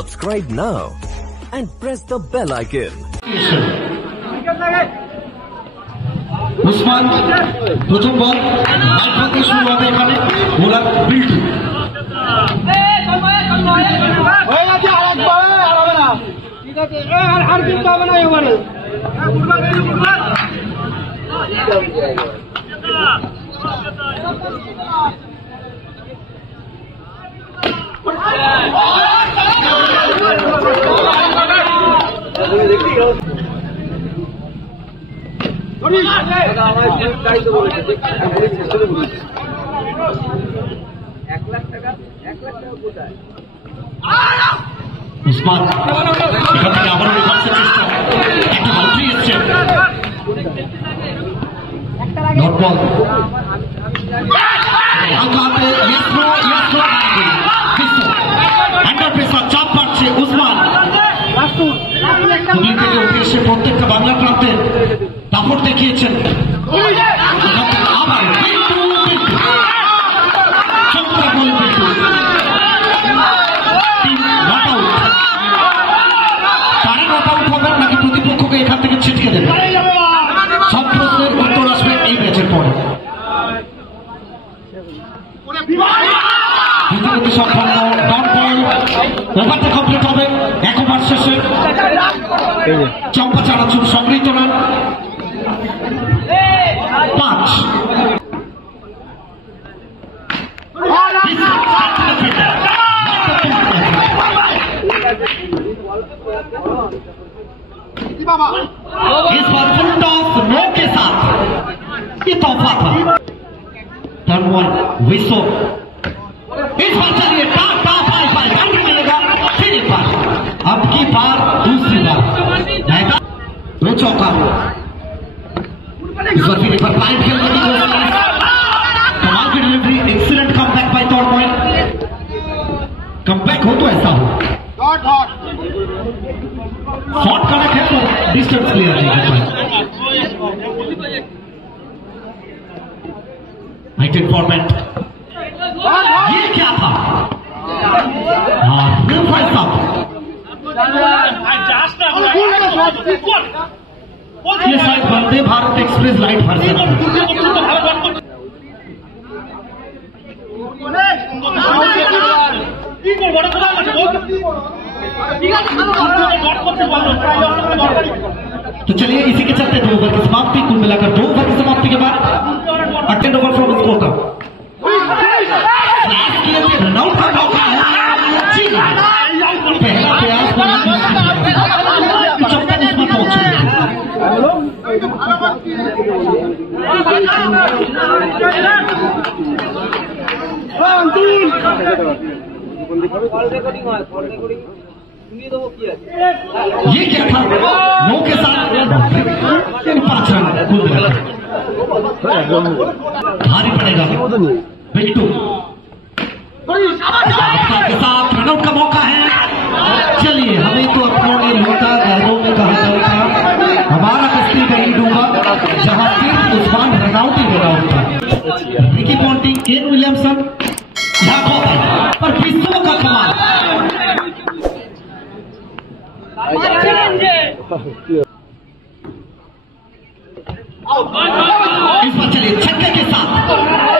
Subscribe now and press the bell icon. Usman প্রথম বল right হাতে শুরু হবে এখানে বোলার বিল্টু হয়ে গেছে আর না ঠিক আছে আর কিছু হবে না এবারে উসমান এখান থেকে আবারও রিভার্সের চেষ্টা একটা বাউন্ডারি এসছে ডট বল আন্ডার প্রেসার চাপ পাচ্ছে উসমান হুগলি থেকে উঠে এসে প্রত্যেকটা বাংলা প্রান্তের দাপট দেখিয়েছেন আবার নাকি প্রতিপক্ষকে এখান থেকে ছিটকে দেবে সব প্রশ্নের উত্তর আসবে এই ম্যাচের পরে দ্বিতীয়টি সম্পন্ন ডট বল ওভারটা কমপ্লিট হবে এক ওভার শেষে চম্পা চানাচুর সংগৃহীত রান 5 इस बार फुल टॉस नो के साथ ये तोहफा था टर्न 1 विसो इस बार चलिए टॉप टॉप बाउंड्री मिलेगा फिर एक बार अब की बार दूसरी बार दो चौका इस बार फिर एक बार लाइन खेलने की कोशिश कमाल की डिलीवरी एक्सीलेंट कमबैक बाय टॉर्मोय कमबैक हो तो ऐसा हो शॉट का रखे तो डिस्टेंस क्लियर नहीं होता है हाइटेड फॉर्मेट ये क्या था ये शायद Vande Bharat express light version तो चलिए इसी के चलते 2 ओवर की समाप्ति कुल मिलाकर 2 ओवर की समाप्ति के बाद अटेंड ओवर फ्रॉम स्कोर का रनआउट का मौका पहला प्रयास चौथा उसमें पहुंच चुके ये क्या था नो के साथ 5 रन कुल मिलाकर भारी पड़ेगा बिल्टू के साथ रनआउट का मौका है चलिए हमें तो अपनों ने लूटा घरों में कहा था हमारा कस्ती नहीं डूबा जहां सिर्फ उस्मान रनआउट ही रनआउट था रिकी पॉन्टिंग केन विलियमसन पर विश्व का कमाल इस बार चलिए छक्के के साथ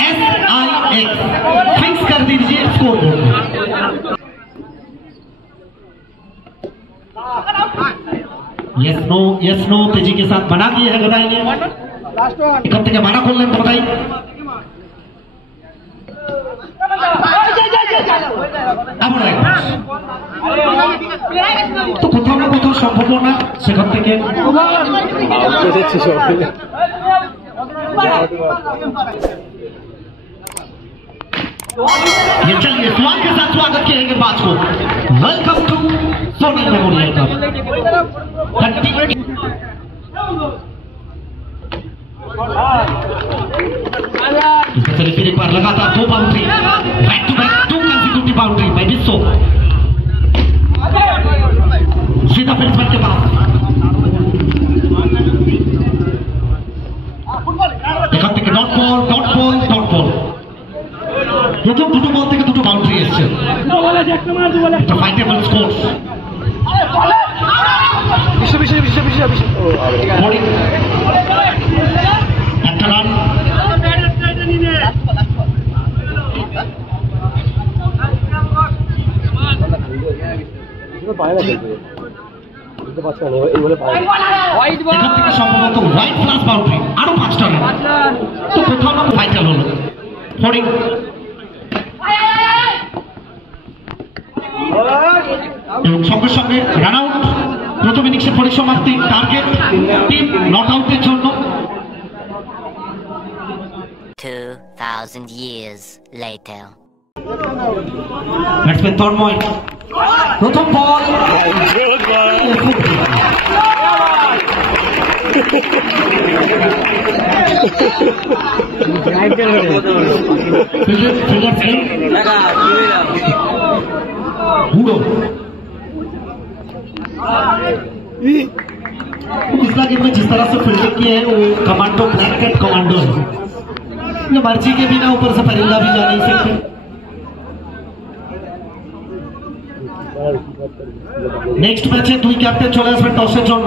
SIX फिक्स कर दीजिए स्कोर बोर्ड यस नो तेजी के साथ बना दिए है बताइए इकट्ठे के माना खोल लें तो बताइए तो কোথাও না কোথাও সম্ভাবনা সেখান থেকে ये चलिए स्वागत के साथ स्वागत करेंगे बात को welcome to Sonal memorial cup चलिए फिर एक बार लगातार 2 boundary back to back 2 consecutive boundary by Vishwa सीधा फिल्ड के पास এখান থেকে ডট বল প্রথম দুটো বল থেকে দুটো বাউন্ডারি এসেছে একটা ফাইটেবল স্কোর এখান থেকে সম্ভবত হোয়াইট প্লাস বাউন্ডারি, আরো 5টা রান, তো কোথাও না ভাইটাল হলো ফরিং। এবং সঙ্গে সঙ্গে রান আউট। প্রথম ইনিংসের পরিসমাপ্তি, টার্গেট টিম নট আউটের জন্য। 2000 years later. ব্যাটসম্যান তন্ময়, প্রথম বল, पिछला गेम में जिस तरह से फील्डिंग की है वो कमांडो, ब्लैक कैट कमांडो है, मर्जी के बिना ऊपर से परिंदा भी जा नहीं सकते। नेक्स्ट मैच है दुई कैप्टन चले आसबेन टॉसेर জন্য।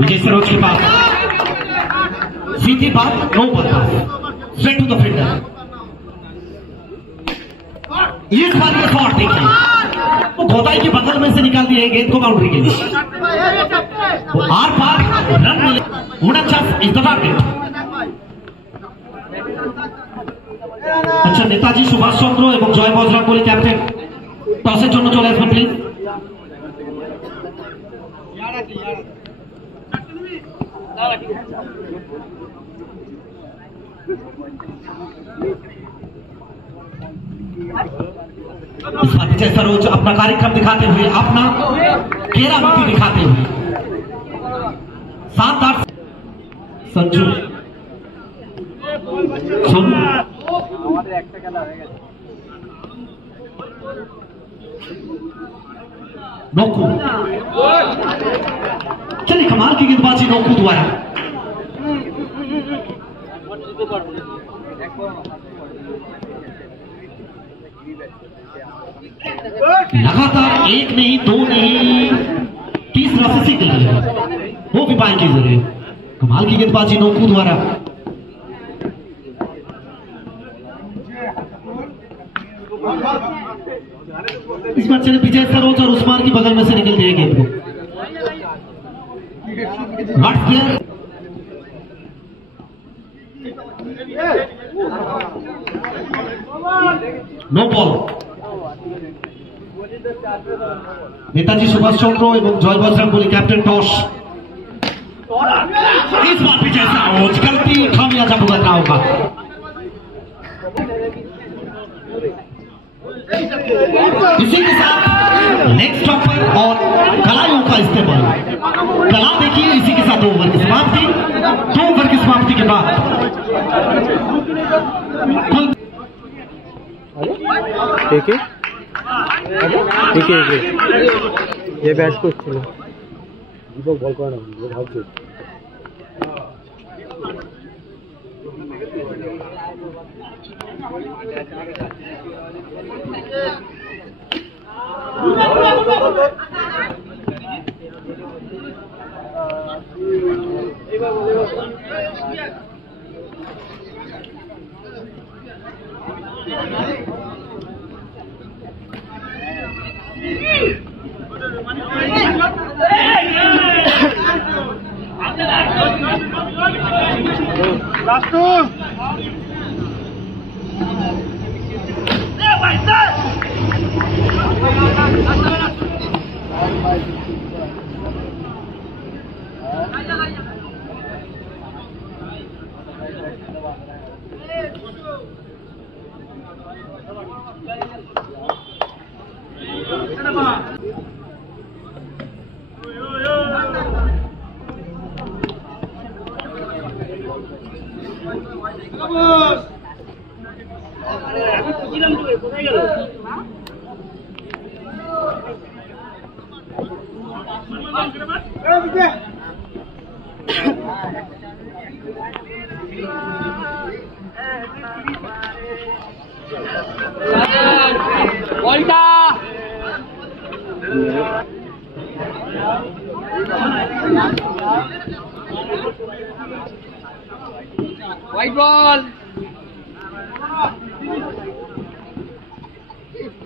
विजय सरोज के पास सीधी बात, नो बदलाव, स्ट्रेट टू द फील्डर। इस बार ये शॉट देखिए, वो गोदाई के बगल में से निकाल दिया गेंद को बाउंड्री के लिए, वो आर पार रन मिले, 49 इज द टारगेट। अच्छा, नेताजी सुभाष चंद्र এবং জয় বজরং বলি ক্যাপ্টেন টসের জন্য চলে আসবেন প্লিজ। इस बार विजय सरोज अपना कार्यक्रम दिखाते हुए, अपना केरावती दिखाते हुए, शानदार संजू सोनू नोकू, चलिए कमाल की गेंदबाजी नोकू द्वारा। लगातार एक नहीं, दो नहीं, तीसरा से सीख लिया, वो भी बाएं के जरिए। कमाल की गेंदबाजी नोकू द्वारा। इस बार चले विजय सरोज और उस्मान की बगल में से निकल दिए गेंद को। No ball. नेताजी सुभाष चंद्र এবং জয় বজরং বলি ক্যাপ্টেন টস। इस बार विजय सरोज गलती खामियाजा भुगतना होगा। इसी के साथ लेग स्टॉपर और कलाइयों का इस्तेमाल। कला देखिए, इसी के साथ ओवर की समाप्ति। 2 ओवर की समाप्ति के बाद देखिए ये ব্যাট করছিল দীপক বল করে না, ভাবছে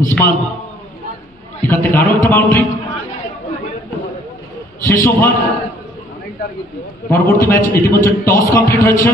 উসমান এখান থেকে আরো একটা বাউন্ডারি। শেষ ওভার, পরবর্তী ম্যাচ ইতিমধ্যে টস কমপ্লিট হয়েছে।